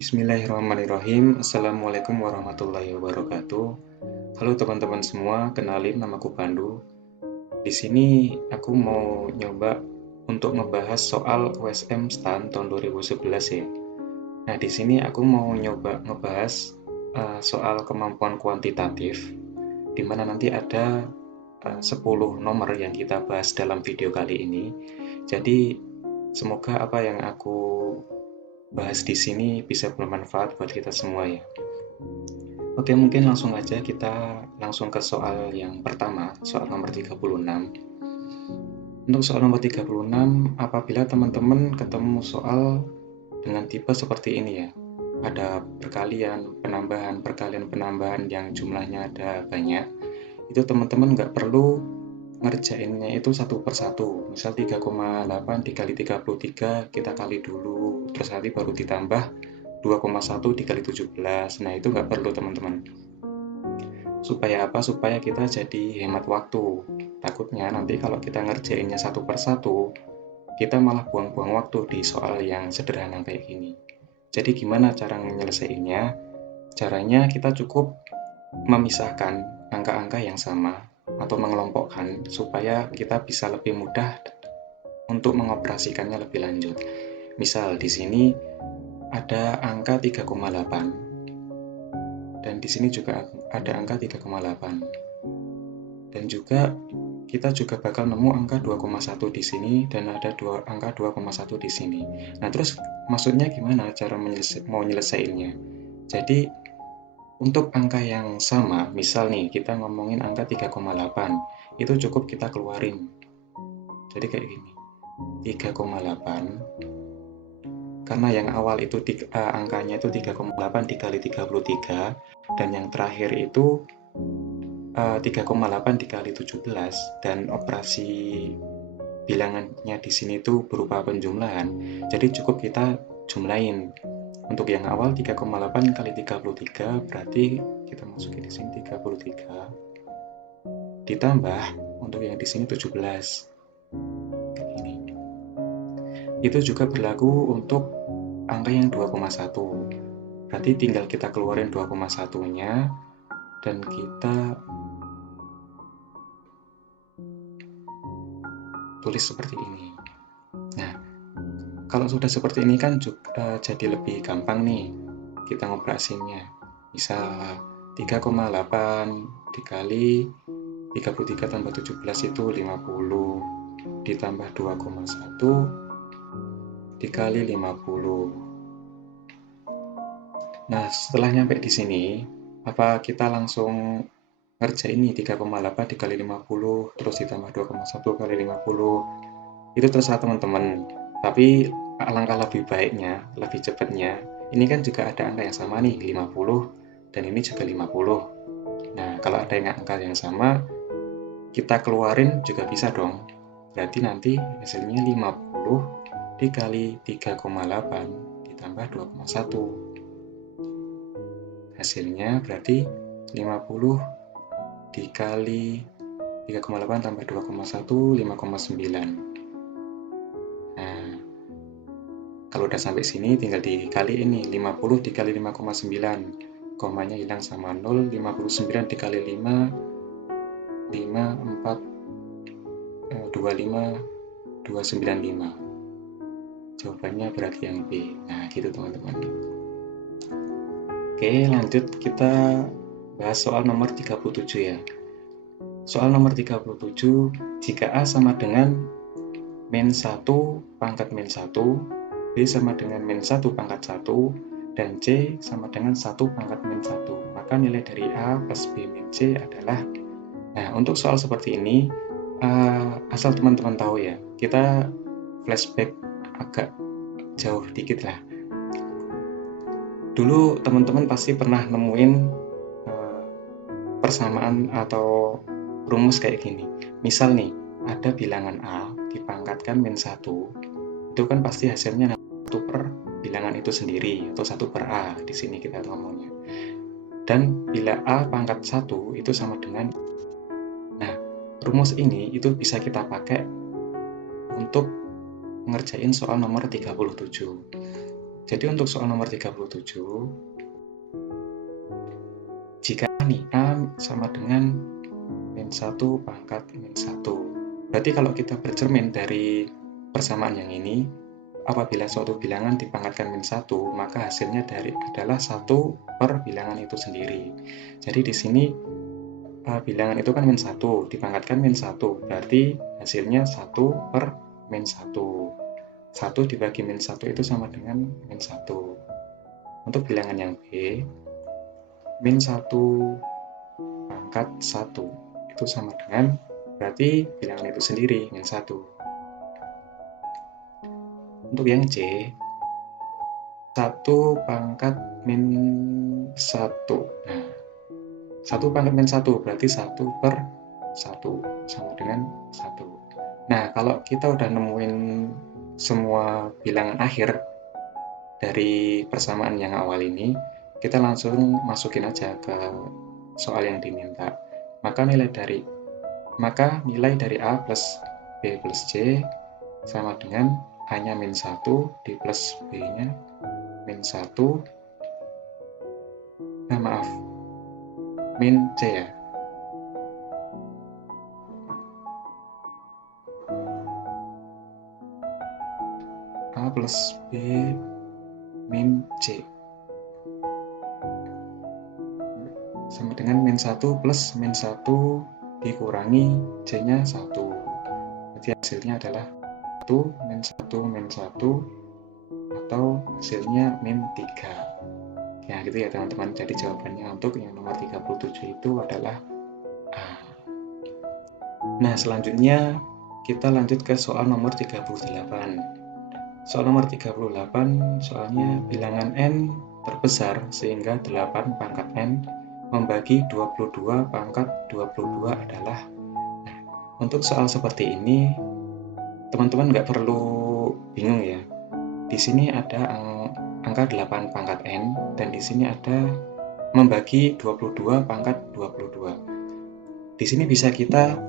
Bismillahirrahmanirrahim. Assalamualaikum warahmatullahi wabarakatuh. Halo teman-teman semua, kenalin namaku Pandu. Di sini aku mau nyoba untuk ngebahas soal USM STAN tahun 2011 ya. Nah, di sini aku mau nyoba ngebahas soal kemampuan kuantitatif, di mana nanti ada 10 nomor yang kita bahas dalam video kali ini. Jadi, semoga apa yang aku bahas di sini bisa bermanfaat buat kita semua ya. Oke, mungkin langsung aja kita langsung ke soal yang pertama, soal nomor 36. Untuk soal nomor 36, apabila teman-teman ketemu soal dengan tipe seperti ini ya, ada perkalian, penambahan yang jumlahnya ada banyak, itu teman-teman nggak perlu ngerjainnya itu satu per satu. Misal 3,8 dikali 33 kita kali dulu, terus nanti baru ditambah 2,1 dikali 17. Nah, itu nggak perlu teman-teman. Supaya apa? Supaya kita jadi hemat waktu. Takutnya nanti kalau kita ngerjainnya satu per satu, kita malah buang-buang waktu di soal yang sederhana kayak gini. Jadi gimana cara menyelesaikannya? Caranya kita cukup memisahkan angka-angka yang sama atau mengelompokkan supaya kita bisa lebih mudah untuk mengoperasikannya lebih lanjut. Misal di sini ada angka 3,8 dan di sini juga ada angka 3,8. Dan juga kita juga bakal nemu angka 2,1 di sini dan ada angka 2,1 di sini. Nah, terus maksudnya gimana cara mau nyelesainnya? Jadi untuk angka yang sama, misal nih kita ngomongin angka 3,8, itu cukup kita keluarin. Jadi kayak gini. 3,8 karena yang awal itu angkanya itu 3,8 dikali 33 dan yang terakhir itu 3,8 dikali 17 dan operasi bilangannya di sini itu berupa penjumlahan. Jadi cukup kita jumlahin. Untuk yang awal 3,8 kali 33 berarti kita masukin di sini 33 ditambah untuk yang di sini 17. Ini. Itu juga berlaku untuk angka yang 2,1. Berarti tinggal kita keluarin 2,1-nya dan kita tulis seperti ini. Nah, kalau sudah seperti ini kan juga, jadi lebih gampang nih kita ngoperasinya. Misal 3,8 dikali 33 tambah 17 itu 50 ditambah 2,1 dikali 50. Nah, setelah nyampe di sini, apa kita langsung ngerjain ini 3,8 dikali 50 terus ditambah 2,1 kali 50? Itu terserah teman-teman. Tapi alangkah lebih baiknya, lebih cepatnya, ini kan juga ada angka yang sama nih, 50 dan ini juga 50. Nah, kalau ada angka yang sama, kita keluarin juga bisa dong. Berarti nanti hasilnya 50 dikali 3,8 ditambah 2,1. Hasilnya berarti 50 dikali 3,8 tambah 2,1, 5,9. Nah, kalau udah sampai sini tinggal dikali ini, 50 dikali 5,9. Komanya hilang sama 0, 59 dikali 5, 5, 4, 25, 295. Jawabannya berarti yang B. Nah, gitu teman-teman. Oke, lanjut kita bahas soal nomor 37 ya. Soal nomor 37, jika A sama dengan min 1 pangkat min 1, B sama dengan min 1 pangkat 1, dan C sama dengan 1 pangkat min 1, maka nilai dari A plus B min C adalah. Nah, untuk soal seperti ini, asal teman-teman tahu ya, kita flashback agak jauh dikit lah. Dulu teman-teman pasti pernah nemuin persamaan atau rumus kayak gini. Misal nih, ada bilangan A dipangkatkan min 1, itu kan pasti hasilnya 1 per bilangan itu sendiri, atau 1 per A, di sini kita ngomongnya. Dan bila A pangkat 1 itu sama dengan, nah, rumus ini itu bisa kita pakai untuk ngerjain soal nomor 37. Jadi untuk soal nomor 37, jika nih A sama dengan min 1 pangkat min 1. Berarti kalau kita bercermin dari persamaan yang ini, apabila suatu bilangan dipangkatkan min 1, maka hasilnya adalah 1 per bilangan itu sendiri. Jadi di sini bilangan itu kan min 1, dipangkatkan min 1, berarti hasilnya 1 per min 1. 1 dibagi min 1 itu sama dengan min 1. Untuk bilangan yang B, min 1 pangkat 1 itu sama dengan, berarti bilangan itu sendiri, min 1. Untuk yang C, 1 pangkat min 1. Nah, 1 pangkat min 1 berarti 1 per 1 sama dengan 1. Nah, kalau kita udah nemuin semua bilangan akhir dari persamaan yang awal ini, kita langsung masukin aja ke soal yang diminta. Maka nilai dari A plus B plus C sama dengan A-nya min 1 di plus B-nya min 1, min C ya. A plus B min C sama dengan min 1 plus min 1 dikurangi C-nya 1. Berarti hasilnya adalah 1 min 1 min 1 atau hasilnya min 3. Ya gitu ya teman-teman. Jadi jawabannya untuk yang nomor 37 itu adalah A. Nah selanjutnya kita lanjut ke soal nomor 38. Soal nomor 38 soalnya bilangan N terbesar sehingga 8 pangkat N membagi 22 pangkat 22 adalah. Nah, untuk soal seperti ini teman-teman nggak perlu bingung ya. Di sini ada angka 8 pangkat N dan di sini ada membagi 22 pangkat 22. Di sini bisa kita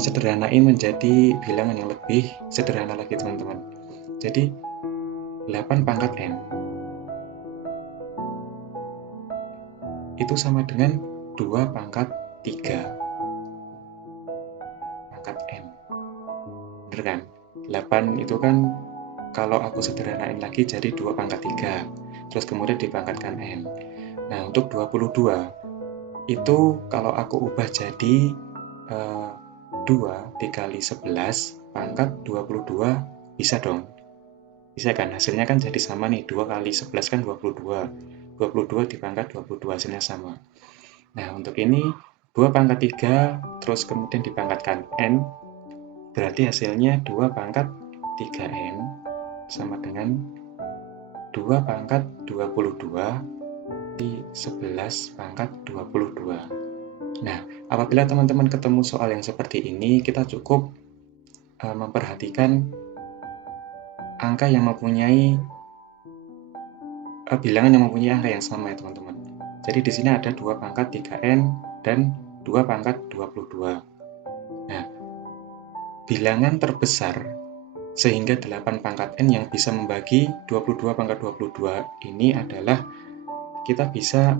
sederhanain menjadi bilangan yang lebih sederhana lagi teman-teman. Jadi 8 pangkat N itu sama dengan 2 pangkat 3 pangkat N. Bener kan? 8 itu kan kalau aku sederhanain lagi jadi 2 pangkat 3, terus kemudian dipangkatkan N. Nah, untuk 22 itu kalau aku ubah jadi 2 dikali 11 pangkat 22 bisa dong. Bisa kan? Hasilnya kan jadi sama nih, 2 kali 11 kan 22. 22 dipangkat 22 hasilnya sama. Nah, untuk ini 2 pangkat 3 terus kemudian dipangkatkan N, berarti hasilnya 2 pangkat 3N sama dengan 2 pangkat 22 di 11 pangkat 22. Nah, apabila teman-teman ketemu soal yang seperti ini, kita cukup memperhatikan angka yang mempunyai bilangan yang mempunyai angka yang sama ya teman-teman. Jadi di sini ada 2 pangkat 3N dan 2 pangkat 22. Nah, bilangan terbesar sehingga 8 pangkat N yang bisa membagi 22 pangkat 22 ini adalah kita bisa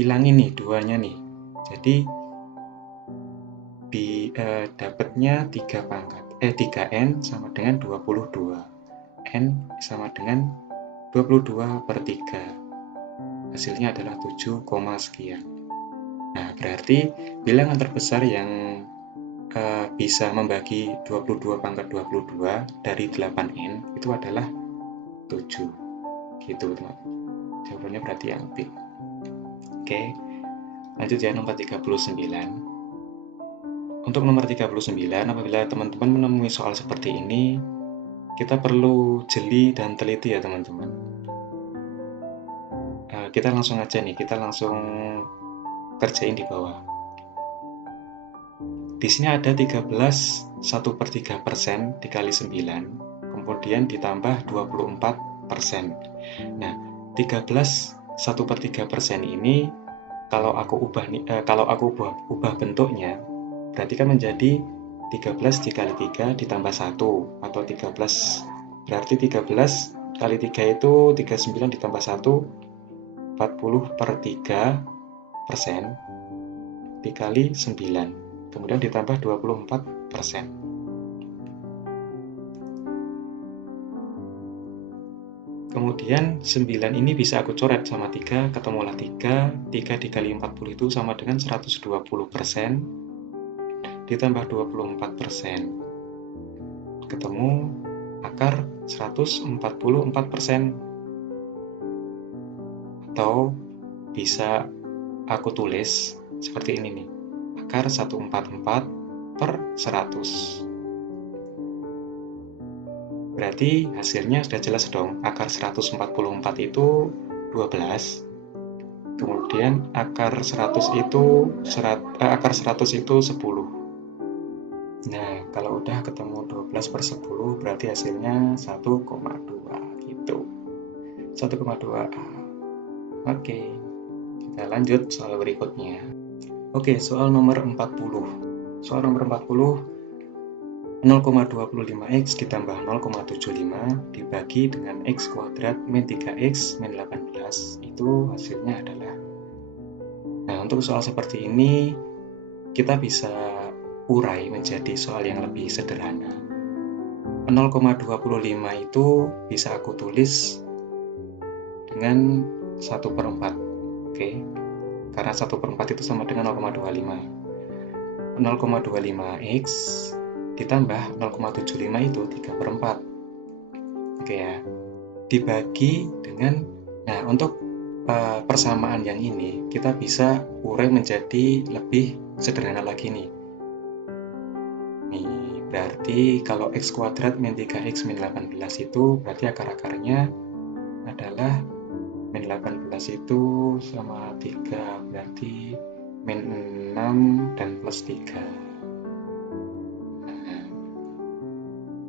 ilangin nih duanya nih. Jadi dapatnya 3N sama dengan 22. N sama dengan 22 per 3. Hasilnya adalah 7, sekian. Nah, berarti bilangan terbesar yang bisa membagi 22 pangkat 22 dari 8N itu adalah 7. Gitu, teman. Jawabannya berarti yang B. Oke, lanjut ya nomor 39. Untuk nomor 39, apabila teman-teman menemui soal seperti ini, kita perlu jeli dan teliti ya teman-teman. Kita langsung aja nih, kita langsung kerjain di bawah. Di sini ada 13 1/3% dikali 9, kemudian ditambah 24%. Nah, 13 1/3% ini kalau aku ubah bentuknya, berarti kan menjadi 13 dikali 3 ditambah 1 atau 13, berarti 13 kali 3 itu 39 ditambah 1, 40/3%, dikali 9, kemudian ditambah 24%. Kemudian 9 ini bisa aku coret sama 3, ketemulah 3 dikali 40 itu sama dengan 120%, ditambah 24%. Ketemu akar 144%. Atau bisa aku tulis seperti ini nih, akar 144/100. Berarti hasilnya sudah jelas dong, akar 144 itu 12, kemudian akar 100 itu 10. Nah, kalau udah ketemu 12/10 berarti hasilnya 1,2 gitu. 1,2. Oke, kita lanjut soal berikutnya. Oke, soal nomor 40. Soal nomor 40, 0,25x ditambah 0,75 dibagi dengan x kuadrat min 3x min 18, itu hasilnya adalah. Nah, untuk soal seperti ini kita bisa urai menjadi soal yang lebih sederhana. 0,25 itu bisa aku tulis dengan 1/4. Oke, karena 1/4 itu sama dengan 0,25. 0,25x ditambah 0,75 itu 3/4. Oke ya, dibagi dengan, nah untuk persamaan yang ini kita bisa urai menjadi lebih sederhana lagi nih. Nih, berarti kalau x kuadrat min 3x min 18 itu berarti akar-akarnya adalah min 18 itu sama 3, berarti min 6 dan plus 3.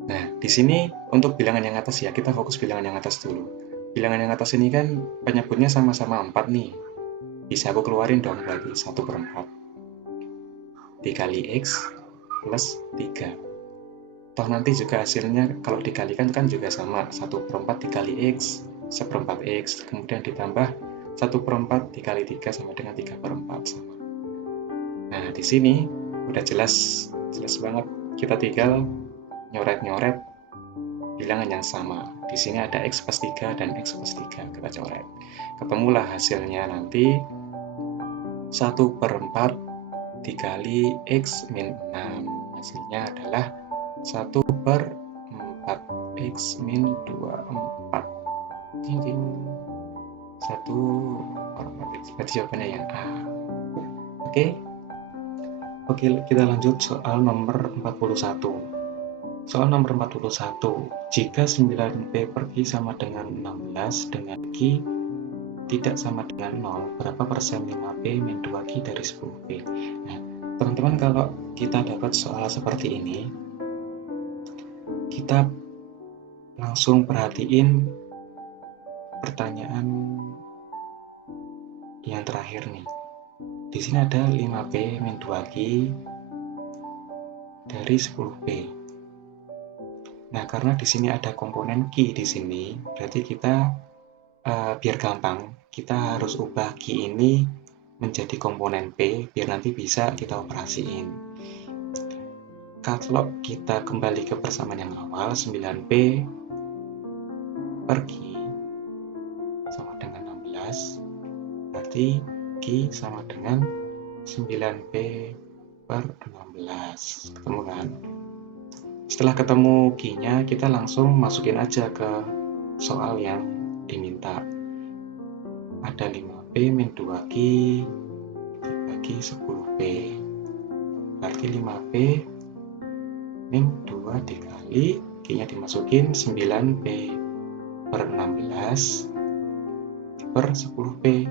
Nah, di sini untuk bilangan yang atas ya, kita fokus bilangan yang atas dulu. Bilangan yang atas ini kan penyebutnya sama-sama 4 nih. Bisa aku keluarin dong berarti 1/4 dikali x plus 3. Toh nanti juga hasilnya kalau dikalikan kan juga sama, 1/4 dikali x, 1/4 x, kemudian ditambah 1/4 dikali 3 sama dengan 3/4 sama. Nah, di sini udah jelas banget. Kita tinggal nyoret-nyoret bilangan yang sama. Di sini ada x plus 3 dan x plus 3, kita coret. Ketemulah hasilnya nanti 1/4 dikali x min 6. Hasilnya adalah 1/4 x min 24. 1/4 x. Berarti jawabannya yang A. Oke, kita lanjut soal nomor 41. Soal nomor 41, jika 9P per Q sama dengan 16 dengan Q tidak sama dengan 0, berapa persen 5P min 2Q dari 10P? Nah, teman-teman kalau kita dapat soal seperti ini, kita langsung perhatiin pertanyaan yang terakhir nih. Di sini ada 5P min 2Q dari 10P. Nah, karena di sini ada komponen Q di sini, berarti kita biar gampang, kita harus ubah Q ini menjadi komponen P, biar nanti bisa kita operasiin. Kalau kita kembali ke persamaan yang awal, 9P per Q sama dengan 16, berarti Q sama dengan 9P per 16. Ketemu kan? Setelah ketemu Q-nya, kita langsung masukin aja ke soal yang diminta. Ada 5P min 2Q dibagi 10P. Berarti 5P min 2 dikali Q-nya dimasukin 9P per 16 per 10P.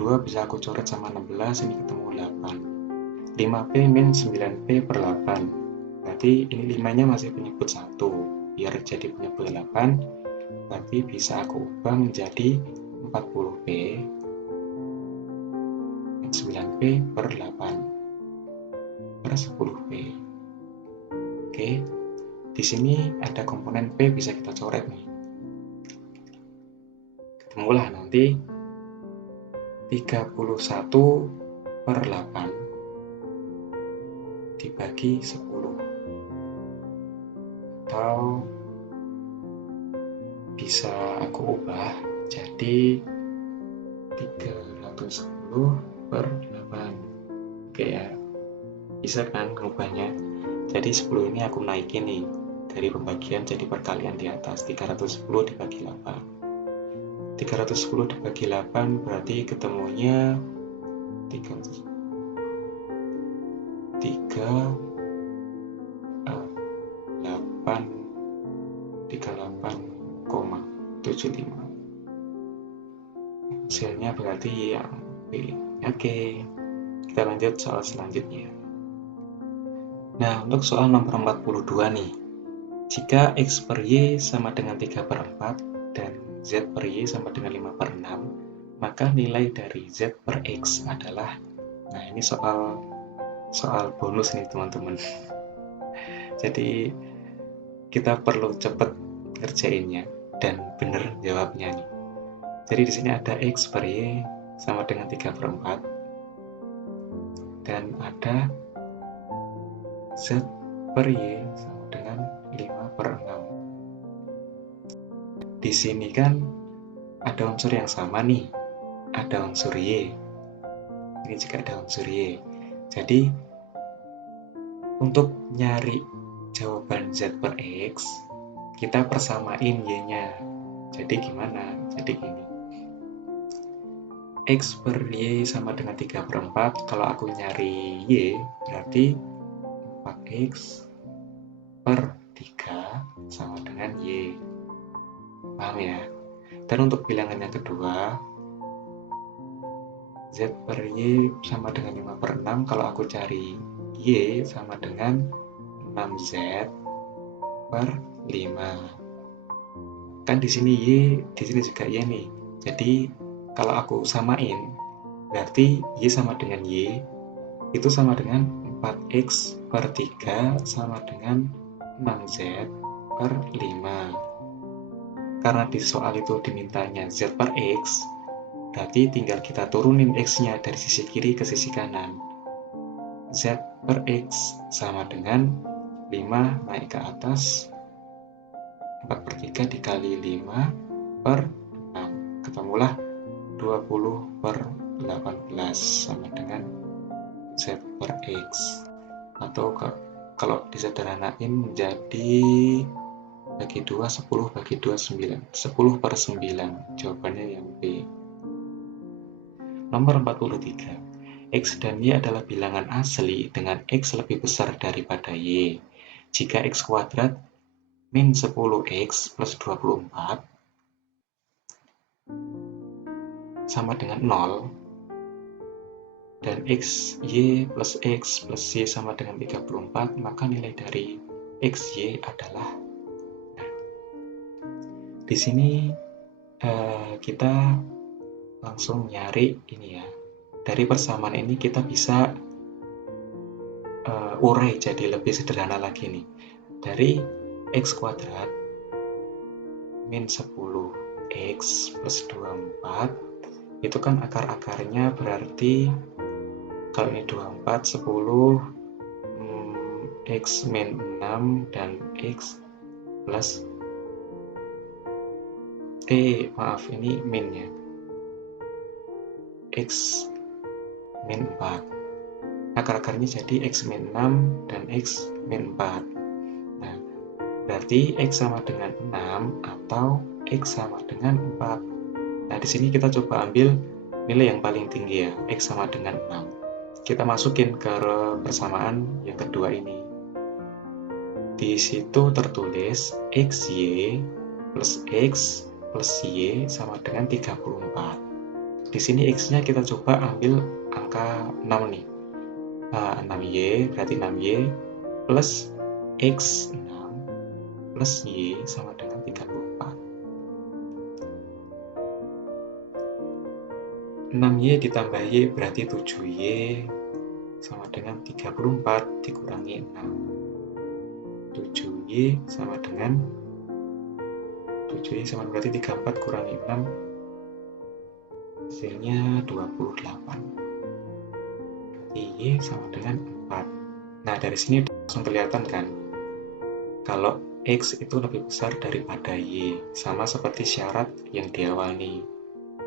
2 bisa aku coret sama 16, ini ketemu 8. 5P min 9P per 8. Berarti ini 5-nya masih penyebut 1. Biar jadi penyebut 8, berarti bisa aku ubah menjadi 40P min 9P per 8 per 10P. Oke, di sini ada komponen P bisa kita coret nih. ketemulah nanti 31/8 dibagi 10. Atau bisa aku ubah jadi 310/8. Oke ya, bisa kan ngubahnya? Jadi 10 ini aku naikin nih dari pembagian jadi perkalian di atas. 310 dibagi 8. 310 dibagi 8 berarti ketemunya 38,75. Hasilnya berarti yang B. Oke, kita lanjut soal selanjutnya. Nah, untuk soal nomor 42 nih. Jika X per Y sama dengan 3/4 dan Z per Y sama dengan 5/6, maka nilai dari Z per X adalah, nah ini soal bonus nih teman-teman. Jadi kita perlu cepat ngerjainnya dan bener jawabnya nih. Jadi di sini ada X per Y sama dengan 3/4 dan ada Z per Y sama dengan 5/6. Di sini kan ada unsur yang sama nih, ada unsur Y. Ini juga ada unsur Y. Jadi untuk nyari jawaban Z per X, kita persamain Y-nya. Jadi gimana? Jadi gini. X per Y sama dengan 3/4. Kalau aku nyari Y, berarti 4X per 3 sama dengan Y. Paham ya? Dan untuk bilangan yang kedua, Z per Y sama dengan 5/6. Kalau aku cari Y sama dengan 6Z per 5. Kan di sini Y, di sini juga Y nih. Jadi kalau aku samain, berarti Y sama dengan Y itu sama dengan 4X per 3 sama dengan 6Z per 5. Karena di soal itu dimintanya Z per X, berarti tinggal kita turunin X-nya dari sisi kiri ke sisi kanan. Z per X sama dengan 5 naik ke atas, 4/3 dikali 5 per 6. Ketemulah 20/18 sama dengan Z per X. Atau kalau disederhanain menjadi bagi 2, 10 bagi 2, 9. 10/9. Jawabannya yang B. Nomor 43. X dan Y adalah bilangan asli dengan X lebih besar daripada Y. Jika X kuadrat min 10X plus 24 sama dengan 0, dan XY plus X plus Y sama dengan 34, maka nilai dari XY adalah, di sini kita langsung nyari ini ya. Dari persamaan ini kita bisa urai jadi lebih sederhana lagi nih. Dari X kuadrat min 10X plus 24 itu kan akar-akarnya berarti kalau ini 24, 10, X min 6 dan X plus maaf ini minnya X min 4. Akar-akarnya jadi X min 6 dan X min 4. Nah, berarti X sama dengan 6 atau X sama dengan 4. Nah, di sini kita coba ambil nilai yang paling tinggi ya, X sama dengan 6. Kita masukin ke persamaan yang kedua ini. Di situ tertulis XY plus X plus Y sama dengan 34. Di sini X-nya kita coba ambil angka 6 nih. 6Y berarti 6Y plus X 6 plus Y sama dengan 34. 6Y ditambah Y berarti 7Y sama dengan 34 dikurangi 6. 7Y sama dengan 7Y sama berarti 34 kurangi 6 hasilnya 28. Berarti Y sama dengan 4. Nah, dari sini langsung kelihatan kan, kalau X itu lebih besar daripada Y, sama seperti syarat yang di awal nih.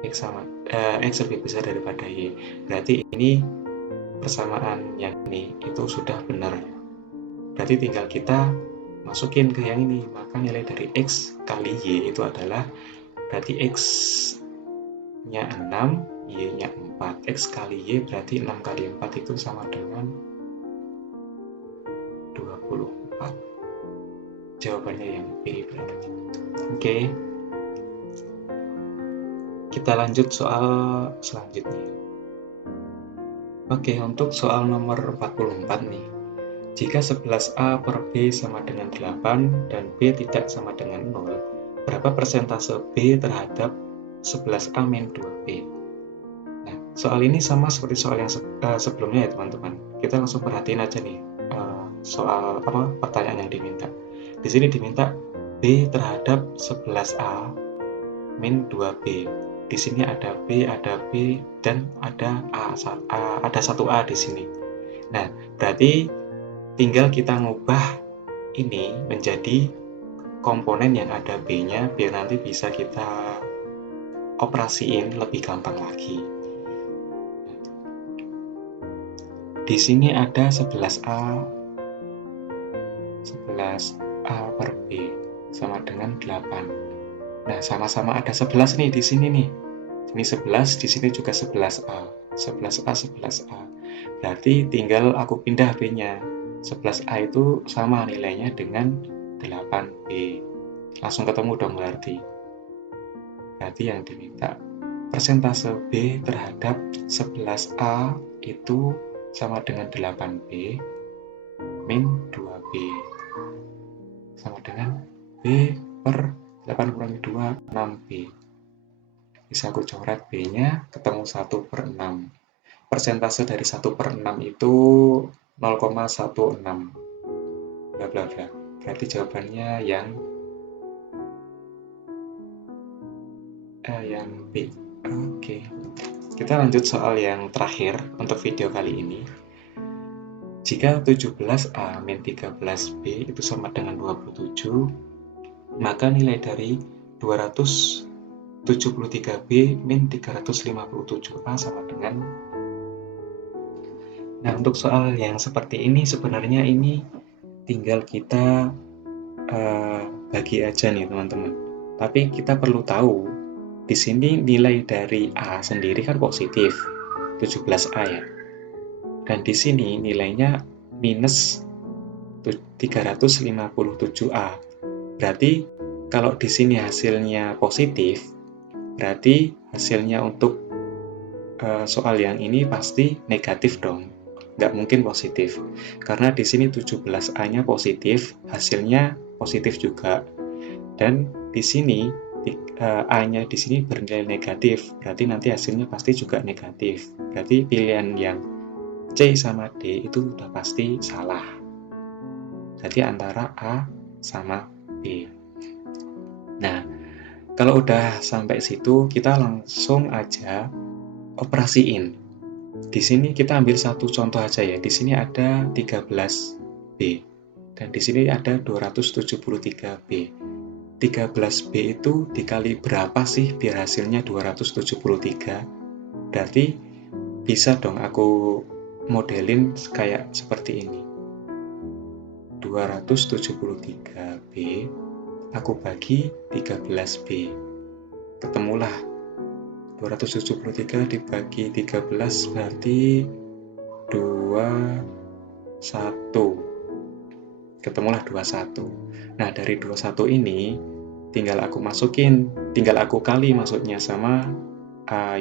X lebih besar daripada Y. Berarti ini persamaan yang ini itu sudah benar. Berarti tinggal kita masukin ke yang ini, maka nilai dari X kali Y itu adalah, berarti X-nya 6, Y-nya 4. X kali Y berarti 6 kali 4 itu sama dengan 24. Jawabannya yang B berarti. Oke. Kita lanjut soal selanjutnya. Oke, untuk soal nomor 44 nih. Jika 11A per B sama dengan 8 dan B tidak sama dengan 0, berapa persentase B terhadap 11A min 2B? Nah, soal ini sama seperti soal yang sebelumnya ya teman-teman. Kita langsung perhatiin aja nih soal pertanyaan yang diminta. Di sini diminta B terhadap 11A min 2B. Di sini ada B, dan ada ada 1A di sini. Nah, berarti tinggal kita ngubah ini menjadi komponen yang ada B-nya biar nanti bisa kita operasiin lebih gampang lagi. Di sini ada 11A per B sama dengan 8. Nah, sama-sama ada 11 nih di sini nih. Ini 11, di sini juga 11A. 11A. Berarti tinggal aku pindah B-nya. 11A itu sama nilainya dengan 8B. Langsung ketemu dong berarti. Berarti yang diminta persentase B terhadap 11A itu sama dengan 8B min 2B. Sama dengan B per 8 kurangi 2, 6B. Bisa aku coret B-nya, ketemu 1 per 6. Persentase dari 1 per 6 itu 0,16. Bla bla bla. Berarti jawabannya yang B. Oke. Kita lanjut soal yang terakhir untuk video kali ini. Jika 17A min 13B itu sama dengan 27, maka nilai dari 273B min 357A sama dengan. Nah, untuk soal yang seperti ini sebenarnya ini tinggal kita bagi aja nih teman-teman. Tapi kita perlu tahu di sini nilai dari A sendiri kan positif 17A ya. Dan di sini nilainya minus 357A. Berarti kalau di sini hasilnya positif, berarti hasilnya untuk soal yang ini pasti negatif dong. Nggak mungkin positif. Karena di sini 17A-nya positif, hasilnya positif juga. Dan di sini A-nya di sini bernilai negatif, berarti nanti hasilnya pasti juga negatif. Berarti pilihan yang C sama D itu udah pasti salah. Jadi antara A sama B. Nah, kalau udah sampai situ, kita langsung aja operasiin. Di sini kita ambil satu contoh aja ya. Di sini ada 13B dan di sini ada 273B. 13B itu dikali berapa sih biar hasilnya 273? Berarti bisa dong aku modelin kayak seperti ini. 273B aku bagi 13B. Ketemulah 273 dibagi 13 berarti 21. Ketemulah 21. Nah, dari 21 ini tinggal aku kali maksudnya sama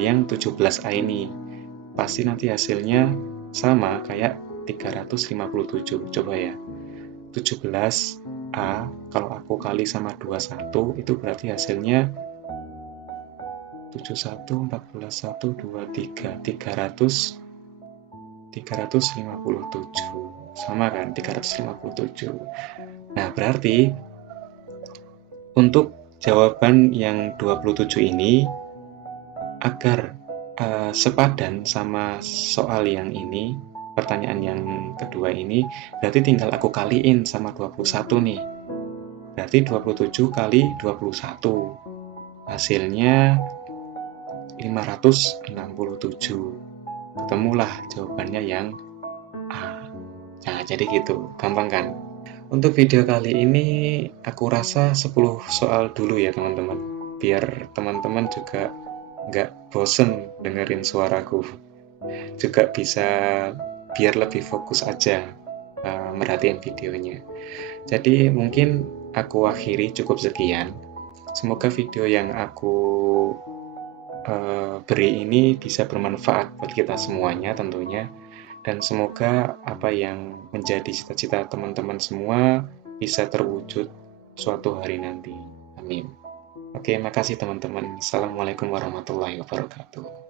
yang 17A ini. Pasti nanti hasilnya sama kayak 357. Coba ya. 17A kalau aku kali sama 21 itu berarti hasilnya 71, 14, 1, 2, 3 357 sama kan 357. Nah berarti untuk jawaban yang 27 ini agar sepadan sama soal yang ini, pertanyaan yang kedua ini, berarti tinggal aku kaliin sama 21 nih. Berarti 27 kali 21. Hasilnya 567. Ketemulah jawabannya yang A. Nah, jadi gitu. Gampang kan? Untuk video kali ini, aku rasa 10 soal dulu ya teman-teman. Biar teman-teman juga nggak bosen dengerin suaraku. Juga bisa biar lebih fokus aja merhatiin videonya. Jadi mungkin aku akhiri cukup sekian. Semoga video yang aku beri ini bisa bermanfaat buat kita semuanya tentunya. Dan semoga apa yang menjadi cita-cita teman-teman semua bisa terwujud suatu hari nanti. Amin. Oke, makasih teman-teman. Assalamualaikum warahmatullahi wabarakatuh.